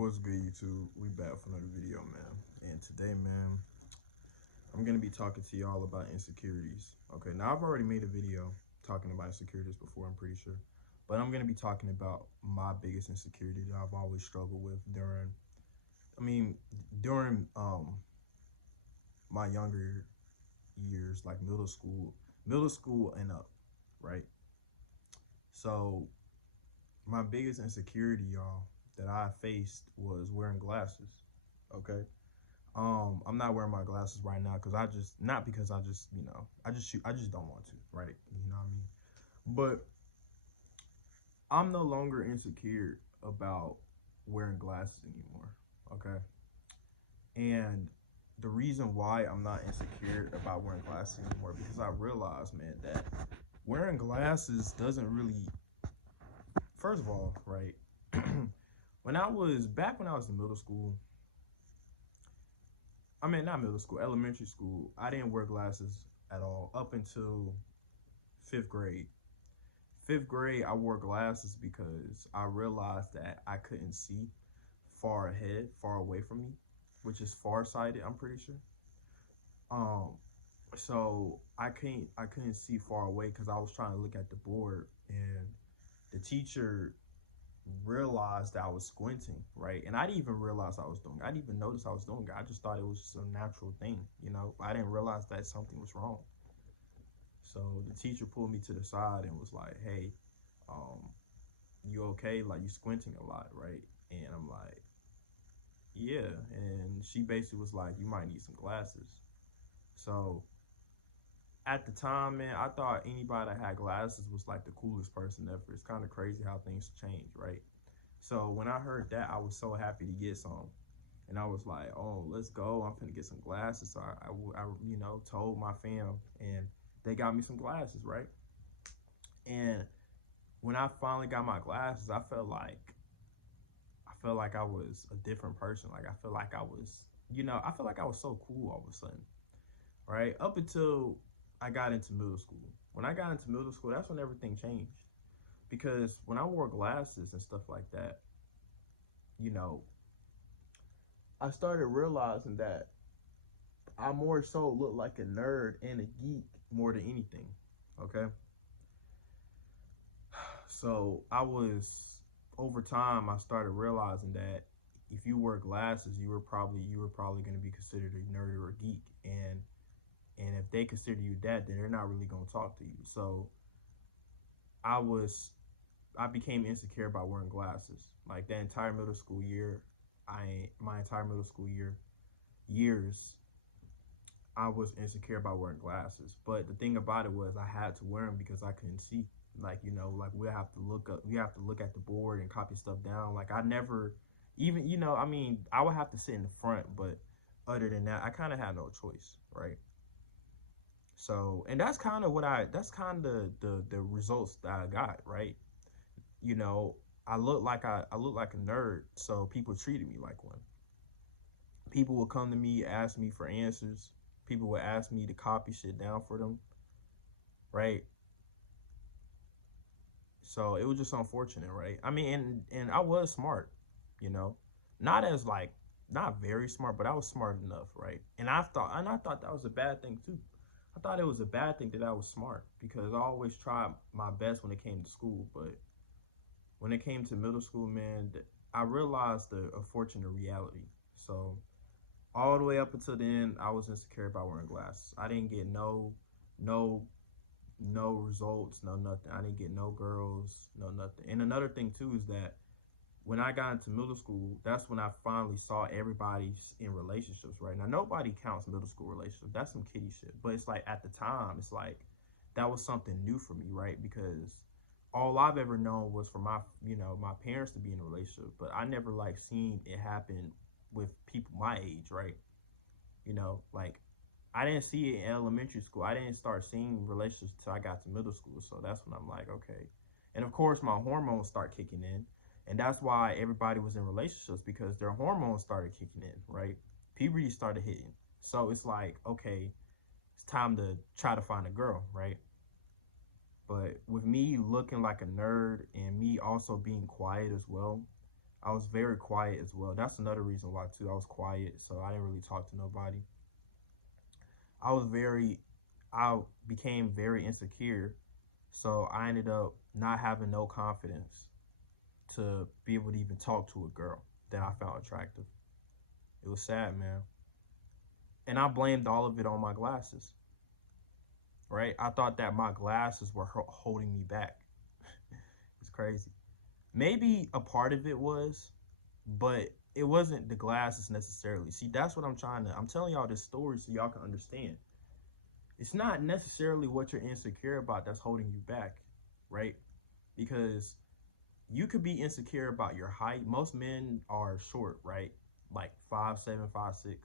What's good, YouTube? We back for another video, man. And today, man, I'm gonna be talking to y'all about insecurities. Okay, now I've already made a video talking about insecurities before, I'm pretty sure. But I'm gonna be talking about my biggest insecurity that I've always struggled with during my younger years, like middle school and up, right? So my biggest insecurity, y'all, that I faced was wearing glasses. Okay. I'm not wearing my glasses right now because not because I just don't want to, right? You know what I mean? But I'm no longer insecure about wearing glasses anymore, okay? And the reason why I'm not insecure about wearing glasses anymore because I realized, man, that wearing glasses doesn't really, first of all, right? When I was in middle school, I mean, not middle school, elementary school, I didn't wear glasses at all up until fifth grade. Fifth grade, I wore glasses because I realized that I couldn't see far ahead, far away from me, which is farsighted, I'm pretty sure. Um, so I couldn't see far away because I was trying to look at the board, and the teacher realized that I was squinting, right? And I didn't even realize I was doing it. I didn't even notice I was doing it. I just thought it was just a natural thing, you know? I didn't realize that something was wrong. So the teacher pulled me to the side and was like, hey, um, you okay? Like, you squinting a lot, right? And I'm like, yeah. And she basically was like, you might need some glasses. So at the time, man, I thought anybody that had glasses was like the coolest person ever. It's kind of crazy how things change, right? So when I heard that, I was so happy to get some. And I was like, oh, let's go. I'm finna get some glasses. So I told my fam, and they got me some glasses, right? And when I finally got my glasses, I felt like I was a different person. Like, I feel like I was, I feel like I was so cool all of a sudden, right? Up until I got into middle school. When I got into middle school, that's when everything changed. Because when I wore glasses and stuff like that, you know, I started realizing that I more so look like a nerd and a geek more than anything. Okay. So over time, I started realizing that if you wear glasses, you were probably going to be considered a nerd or a geek, and if they consider you that, then they're not really going to talk to you. So I was I became insecure about wearing glasses. Like that entire middle school year, I my entire middle school years, I was insecure about wearing glasses. But the thing about it was I had to wear them because I couldn't see. Like, like we have to look at the board and copy stuff down. Like, I never even, I mean, I would have to sit in the front, but other than that, I kind of had no choice, right? So, and that's kind of the results that I got, right? You know, I look like a nerd, so people treated me like one. People would come to me, ask me for answers. People would ask me to copy shit down for them, right? So it was just unfortunate, right? I mean, and I was smart, you know, not as like not very smart, but I was smart enough, right? And I thought that was a bad thing too. I thought it was a bad thing that I was smart because I always tried my best when it came to school, but when it came to middle school, man, I realized the unfortunate reality. So all the way up until then, I was insecure about wearing glasses. I didn't get no, no results, no nothing. I didn't get no girls, no nothing. And another thing too is that when I got into middle school, that's when I finally saw everybody's in relationships. Right now, nobody counts middle school relationships. That's some kiddie shit. But it's like at the time, it's like that was something new for me, right? Because all I've ever known was for my parents to be in a relationship, but I never like seen it happen with people my age, right? Like I didn't see it in elementary school. I didn't start seeing relationships until I got to middle school. So that's when I'm like, okay. And of course, my hormones start kicking in, and that's why everybody was in relationships because their hormones started kicking in, right? Puberty started hitting. So it's like, okay, it's time to try to find a girl, right? But with me looking like a nerd and me also being quiet as well, I was very quiet as well. That's another reason why too. I was quiet, so I didn't really talk to nobody. I was very, I became very insecure, so I ended up not having no confidence to be able to even talk to a girl that I found attractive. It was sad, man. And I blamed all of it on my glasses, right? I thought that my glasses were holding me back. It's crazy. Maybe a part of it was, but it wasn't the glasses necessarily. See, that's what I'm telling y'all this story so y'all can understand. It's not necessarily what you're insecure about that's holding you back, right? Because you could be insecure about your height. Most men are short, right? Like 5'7", 5'6".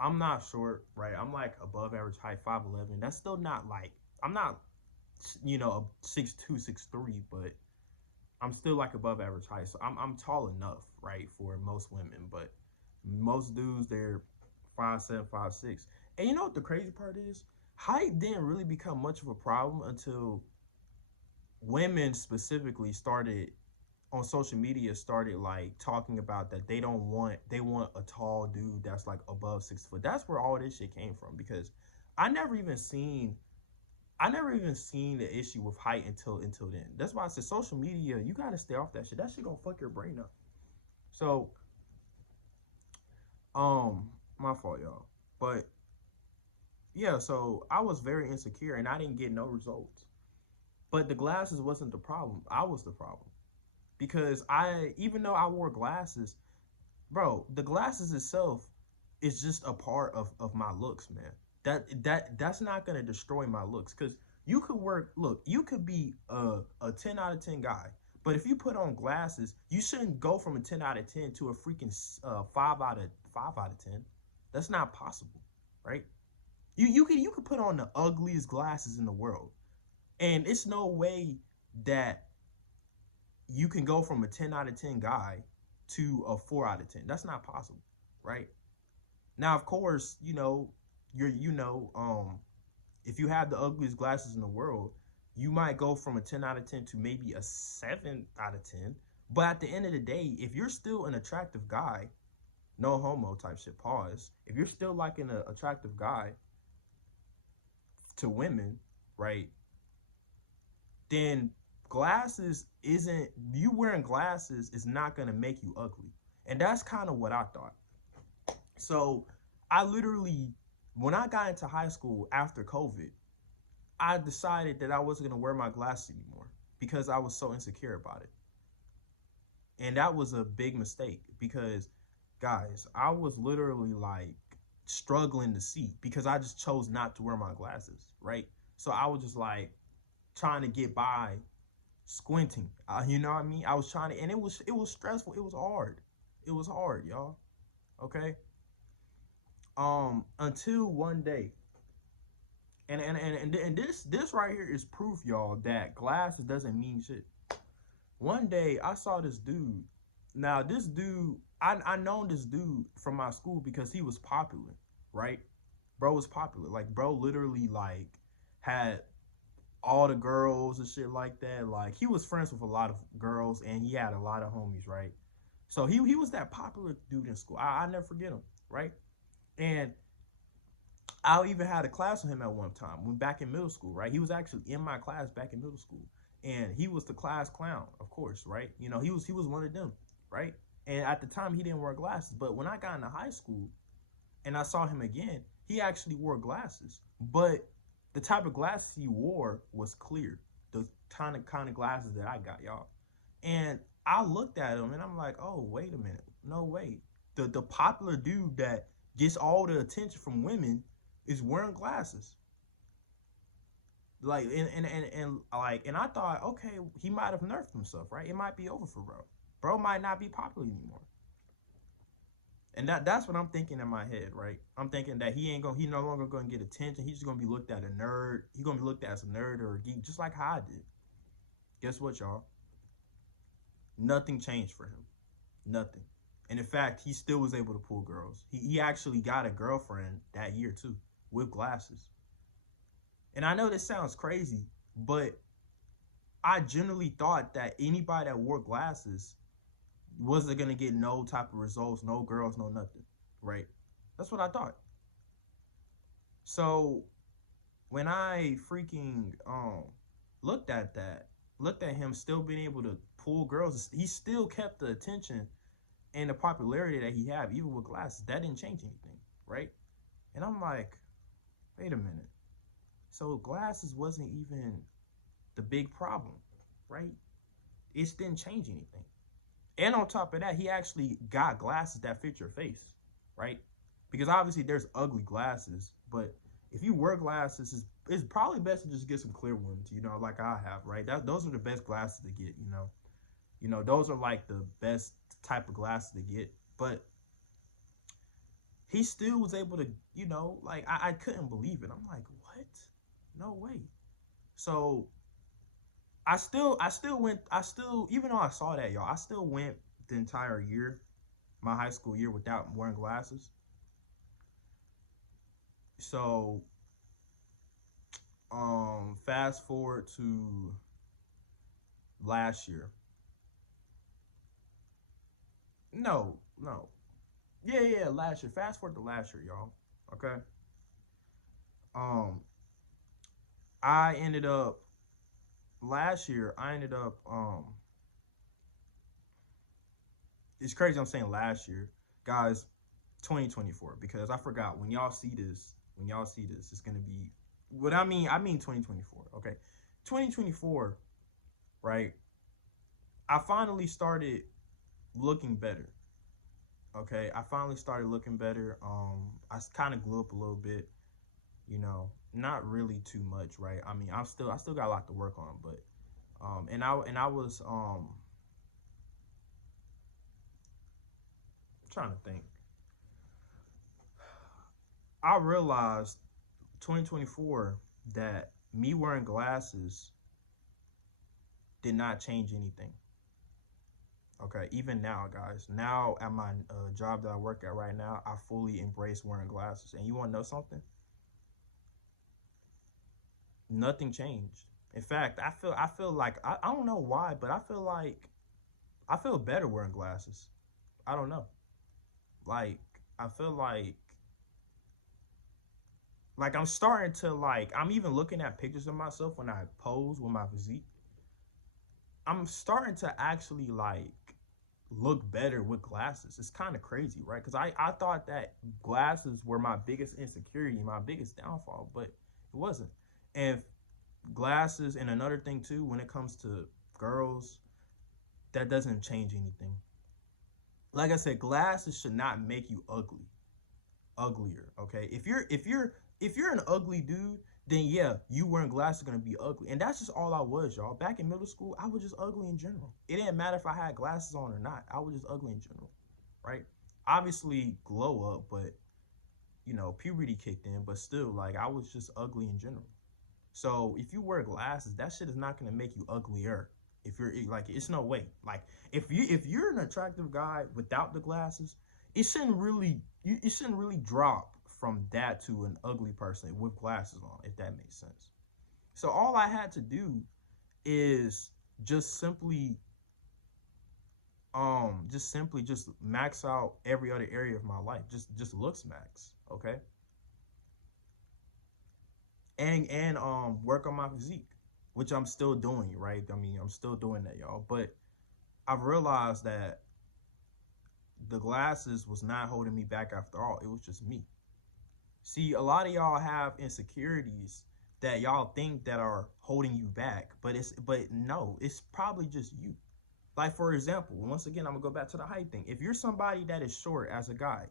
I'm not short, right? I'm like above average height, 5'11". That's still not like I'm not, a 6'2", 6'3", but I'm still like above average height. So I'm tall enough, right, for most women. But most dudes, they're 5'7", 5'6". And you know what the crazy part is? Height didn't really become much of a problem until women specifically started on social media started like talking about that they want a tall dude that's like above 6 foot. That's where all this shit came from because I never even seen I never even seen the issue with height until then. That's why I said social media, you gotta stay off that shit. That shit gonna fuck your brain up. So, my fault, y'all. But yeah, so I was very insecure and I didn't get no results. But the glasses wasn't the problem. I was the problem. Because even though I wore glasses, bro, the glasses itself is just a part of my looks, man. That's not gonna destroy my looks. Cause you could be a 10 out of 10 guy. But if you put on glasses, you shouldn't go from a 10 out of 10 to a freaking 5 out of 10. That's not possible, right? You could put on the ugliest glasses in the world. And it's no way that you can go from a 10 out of 10 guy to a 4 out of 10. That's not possible, right? Now, of course, if you have the ugliest glasses in the world, you might go from a 10 out of 10 to maybe a 7 out of 10. But at the end of the day, if you're still an attractive guy, no homo type shit, pause. If you're still like an attractive guy to women, right, then glasses isn't you wearing glasses is not gonna make you ugly. And that's kind of what I thought. So I literally when I got into high school after COVID, I decided that I wasn't gonna wear my glasses anymore because I was so insecure about it. And that was a big mistake because guys, I was literally like struggling to see because I just chose not to wear my glasses, right? So I was just like trying to get by squinting. You know what I mean? I was trying to, and it was stressful. It was hard. It was hard, y'all. Okay. Until one day, and this right here is proof, y'all, that glasses doesn't mean shit. One day I saw this dude. Now this dude, I known this dude from my school because he was popular, right? Bro was popular. Like bro literally like had all the girls and shit like that. Like he was friends with a lot of girls and he had a lot of homies, right? So he was that popular dude in school. I never forget him, right? And I even had a class with him at one time when back in middle school, right? He was actually in my class back in middle school. And he was the class clown, of course, right? He was one of them, right? And at the time he didn't wear glasses. But when I got into high school and I saw him again, he actually wore glasses. But the type of glasses he wore was clear. The kind of glasses that I got, y'all. And I looked at him and I'm like, oh, wait a minute. No way. The popular dude that gets all the attention from women is wearing glasses. Like and I thought, okay, he might have nerfed himself, right? It might be over for bro. Bro might not be popular anymore. And that's what I'm thinking in my head, right? I'm thinking that he no longer gonna get attention. He's just gonna be looked at a nerd. He's gonna be looked at as a nerd or a geek, just like how I did. Guess what, y'all? Nothing changed for him. Nothing. And in fact, he still was able to pull girls. He actually got a girlfriend that year too, with glasses. And I know this sounds crazy, but I generally thought that anybody that wore glasses wasn't gonna get no type of results, no girls, no nothing, right? That's what I thought. So when I freaking looked at that, looked at him still being able to pull girls, he still kept the attention and the popularity that he had, even with glasses. That didn't change anything, right? And I'm like, wait a minute. So glasses wasn't even the big problem, right? It didn't change anything. And on top of that, he actually got glasses that fit your face, right? Because obviously there's ugly glasses, but if you wear glasses, it's probably best to just get some clear ones, like I have, right? Those are the best glasses to get, those are like the best type of glasses to get. But he still was able to, like I couldn't believe it. I'm like, what? No way. So even though I saw that, y'all, I still went the entire year, my high school year, without wearing glasses. So, fast forward to last year. No. Yeah, last year. Fast forward to last year, y'all. Okay. Um, I ended up last year. It's crazy I'm saying last year, guys. 2024, because I forgot when y'all see this, it's gonna be what I mean 2024. Okay, 2024, right? I finally started looking better. Okay, I finally started looking better. I kind of grew up a little bit, not really too much, right? I mean, I still got a lot to work on, but and I was trying to think. I realized 2024 that me wearing glasses did not change anything. Okay, even now, guys. Now at my job that I work at right now, I fully embrace wearing glasses. And you want to know something? Nothing changed. In fact, I feel like I don't know why, but I feel like I feel better wearing glasses. I don't know. Like I feel like I'm starting to like I'm even looking at pictures of myself when I pose with my physique. I'm starting to actually like look better with glasses. It's kind of crazy, right? Because I thought that glasses were my biggest insecurity, my biggest downfall, but it wasn't. And glasses, and another thing too, when it comes to girls, that doesn't change anything. Like I said, glasses should not make you uglier. Okay, if you're an ugly dude, then yeah, you wearing glasses are gonna be ugly, and that's just all I was, y'all. Back in middle school, I was just ugly in general. It didn't matter if I had glasses on or not. I was just ugly in general, right? Obviously, glow up, but puberty kicked in, but still, like I was just ugly in general. So if you wear glasses, that shit is not gonna make you uglier. If you're like, it's no way. Like if you're an attractive guy without the glasses, it shouldn't really drop from that to an ugly person with glasses on, if that makes sense. So all I had to do is just simply just max out every other area of my life. Just looks max, okay? And work on my physique, which I'm still doing, right? I mean, I'm still doing that, y'all. But I've realized that the glasses was not holding me back after all. It was just me. See, a lot of y'all have insecurities that y'all think that are holding you back, but no, it's probably just you. Like for example, once again, I'm gonna go back to the height thing. If you're somebody that is short as a guy,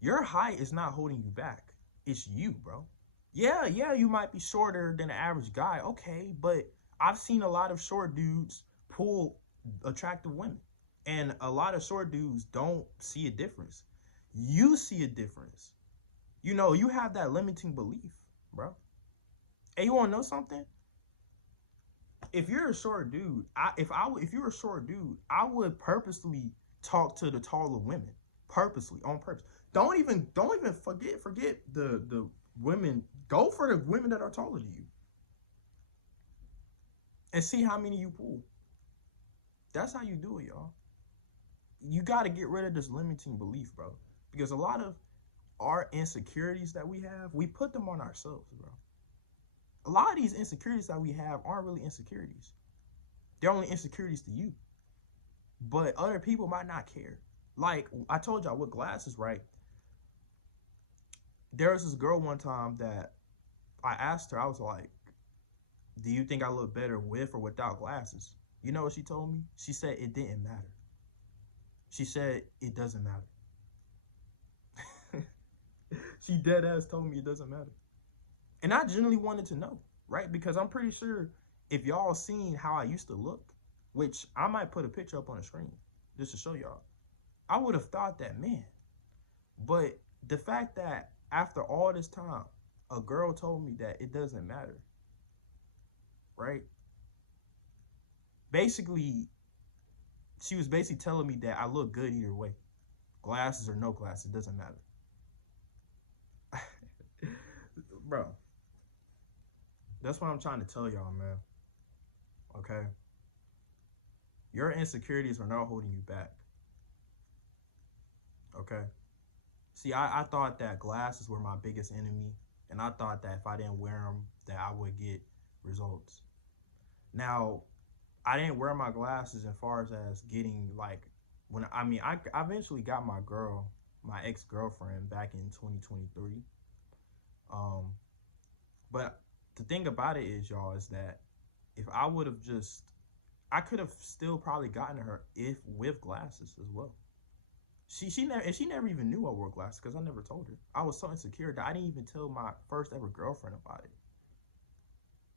your height is not holding you back. It's you, bro. Yeah, you might be shorter than the average guy, okay, but I've seen a lot of short dudes pull attractive women, and a lot of short dudes don't see a difference. You see a difference. You have that limiting belief, bro. And you want to know something? If you're a short dude, if you're a short dude, I would purposely talk to the taller women, purposely on purpose. Don't even forget the women. Go for the women that are taller than you, and see how many you pull. That's how you do it, y'all. You got to get rid of this limiting belief, bro. Because a lot of our insecurities that we have, we put them on ourselves, bro. A lot of these insecurities that we have aren't really insecurities. They're only insecurities to you. But other people might not care. Like I told y'all with glasses, right? There was this girl one time that I asked her, I was like, do you think I look better with or without glasses? You know what she told me? She said it didn't matter. She said it doesn't matter. She dead ass told me it doesn't matter. And I genuinely wanted to know, right? Because I'm pretty sure if y'all seen how I used to look, which I might put a picture up on the screen just to show y'all, I would have thought that, man. But the fact that after all this time, a girl told me that it doesn't matter, right? Basically, she was basically telling me that I look good either way. Glasses or no glasses, it doesn't matter. Bro, that's what I'm trying to tell y'all, man. Okay? Your insecurities are not holding you back. Okay? See, I thought that glasses were my biggest enemy, and I thought that if I didn't wear them, that I would get results. Now, I didn't wear my glasses as far as getting like when I eventually got my girl, my ex-girlfriend back in 2023. Um, but the thing about it is, y'all, is that if I would have just, I could have still probably gotten to her if with glasses as well. She never even knew I wore glasses because I never told her. I was so insecure that I didn't even tell my first ever girlfriend about it.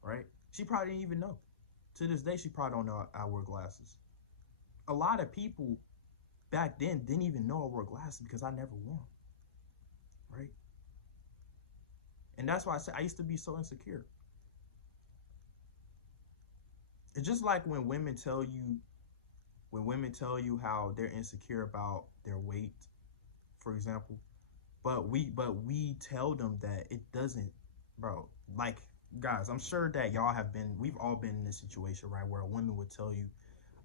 Right? She probably didn't even know. To this day, she probably don't know I wear glasses. A lot of people back then didn't even know I wore glasses because I never wore them. Right? And that's why I said I used to be so insecure. It's just like when women tell you how they're insecure about their weight, for example, but we tell them that it doesn't, bro. Like guys, I'm sure that we've all been in this situation, right, where a woman would tell you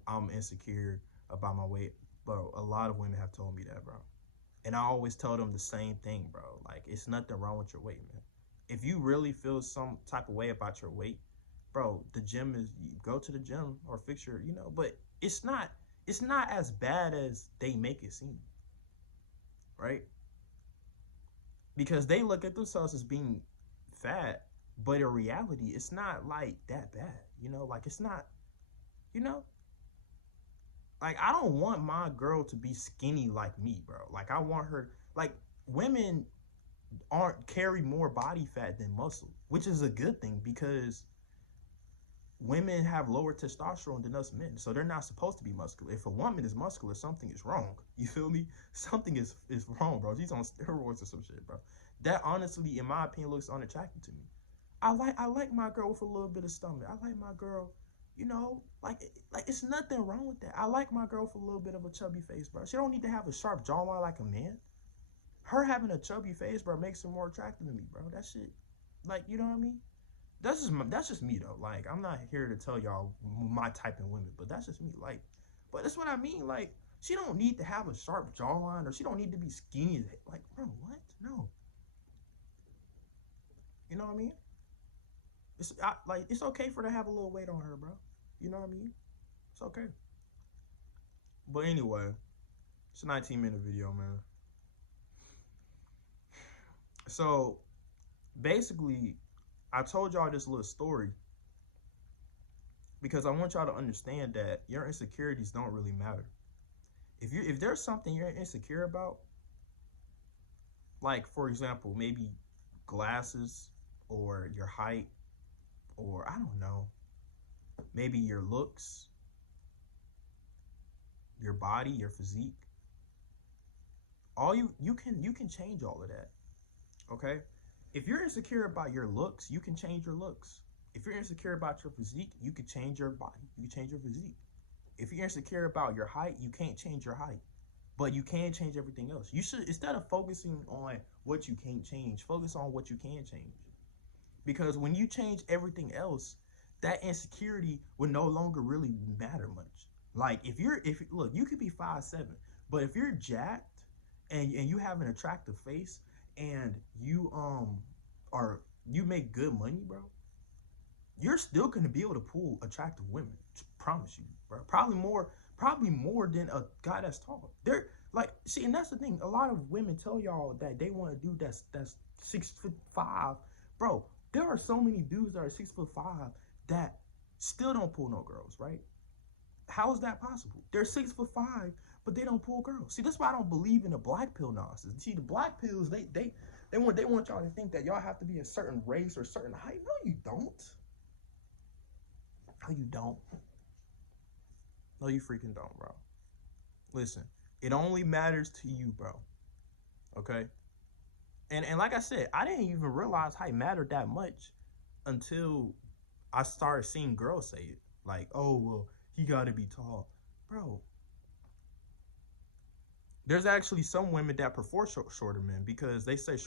I'm insecure about my weight, bro. A lot of women have told me that, bro. And I always tell them the same thing, bro. Like, it's nothing wrong with your weight, man. If you really feel some type of way about your weight, bro, the gym is, you go to the gym or fix your, but it's not as bad as they make it seem, right? Because they look at themselves as being fat, but in reality, it's not like that bad, like it's not, you know, like I don't want my girl to be skinny like me, bro. Like I want her, like women aren't carry more body fat than muscle, which is a good thing because women have lower testosterone than us men, so they're not supposed to be muscular. If a woman is muscular, something is wrong. You feel me? Something is wrong, bro. She's on steroids or some shit, bro. That honestly, in my opinion, looks unattractive to me. I like my girl with a little bit of stomach. I like my girl, like it's nothing wrong with that. I like my girl with a little bit of a chubby face, bro. She don't need to have a sharp jawline like a man. Her having a chubby face, bro, makes her more attractive to me, bro. That shit, like, you know what I mean? That's just me though. Like, I'm not here to tell y'all my type of women, but that's just me. Like, but that's what I mean. Like, she don't need to have a sharp jawline, or she don't need to be skinny. Like, bro, what? No. You know what I mean? It's okay for her to have a little weight on her, bro. You know what I mean? It's okay. But anyway, it's a 19-minute video, man. So basically, I told y'all this little story because I want y'all to understand that your insecurities don't really matter. If there's something you're insecure about, like for example, maybe glasses or your height, or I don't know, maybe your looks, your body, your physique, all you can change all of that. Okay? If you're insecure about your looks, you can change your looks. If you're insecure about your physique, you can change your body. You can change your physique. If you're insecure about your height, you can't change your height. But you can change everything else. You should, instead of focusing on what you can't change, focus on what you can change. Because when you change everything else, that insecurity will no longer really matter much. Like if look, you could be 5'7", but if you're jacked and you have an attractive face and are you make good money, bro, you're still gonna be able to pull attractive women. Promise you, bro. Probably more than a guy that's tall. They're like, see, and that's the thing. A lot of women tell y'all that they want to do that's 6'5", bro. There are so many dudes that are 6'5" that still don't pull no girls, right? How is that possible? They're 6'5", but they don't pull girls. See, that's why I don't believe in the black pill nonsense. See, the black pills, they want y'all to think that y'all have to be a certain race or a certain height. No, you don't. No, you don't. No, you freaking don't, bro. Listen, it only matters to you, bro. Okay? And like I said, I didn't even realize height mattered that much until I started seeing girls say it. Like, oh, well, he got to be tall. Bro, there's actually some women that prefer shorter men because they say